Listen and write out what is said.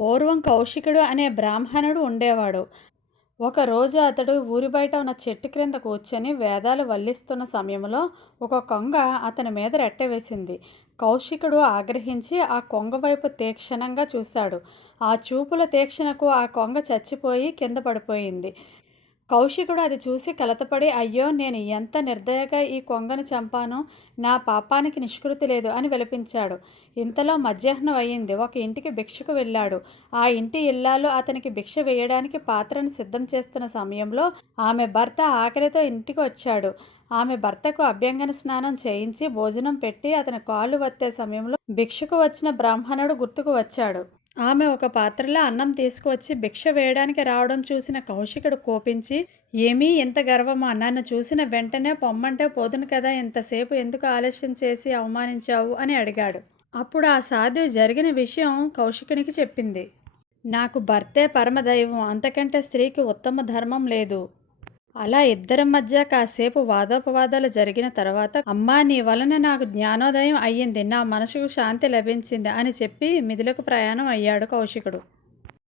పూర్వం కౌశికుడు అనే బ్రాహ్మణుడు ఉండేవాడు. ఒకరోజు అతడు ఊరి బయట ఉన్న చెట్టు క్రింద కూర్చొని వేదాలు వల్లిస్తున్న సమయంలో ఒక కొంగ అతని మీద రెట్ట వేసింది. కౌశికుడు ఆగ్రహించి ఆ కొంగ వైపు తీక్షణంగా చూశాడు. ఆ చూపుల తీక్షణకు ఆ కొంగ చచ్చిపోయి కింద పడిపోయింది. కౌశికుడు అది చూసి కలతపడి, అయ్యో, నేను ఎంత నిర్దయగా ఈ కొంగను చంపానో, నా పాపానికి నిష్కృతి లేదు అని విలపించాడు. ఇంతలో మధ్యాహ్నం అయింది. ఒక ఇంటికి భిక్షకు వెళ్ళాడు. ఆ ఇంటి ఇల్లాలు అతనికి భిక్ష వేయడానికి పాత్రను సిద్ధం చేస్తున్న సమయంలో ఆమె భర్త ఆకలితో ఇంటికి వచ్చాడు. ఆమె భర్తకు అభ్యంగన స్నానం చేయించి భోజనం పెట్టి అతని కాళ్ళు వత్తే సమయంలో భిక్షకు వచ్చిన బ్రాహ్మణుడు గుర్తుకు వచ్చాడు. ఆమె ఒక పాత్రలో అన్నం తీసుకువచ్చి భిక్ష వేయడానికి రావడం చూసిన కౌశికుడు కోపించి, ఏమీ ఇంత గర్వమా? నన్ను చూసిన వెంటనే పొమ్మంటే పోదును కదా, ఇంతసేపు ఎందుకు ఆలస్యం చేసి అవమానించావు అని అడిగాడు. అప్పుడు ఆ సాధ్వి జరిగిన విషయం కౌశికునికి చెప్పింది. నాకు భర్తే పరమదైవం, అంతకంటే స్త్రీకి ఉత్తమ ధర్మం లేదు. అలా ఇద్దరి మధ్య కాసేపు వాదోపవాదాలు జరిగిన తర్వాత, అమ్మా, నీ వలన నాకు జ్ఞానోదయం అయ్యింది, నా మనసుకు శాంతి లభించింది అని చెప్పి మిథిలకు ప్రయాణం అయ్యాడు కౌశికుడు.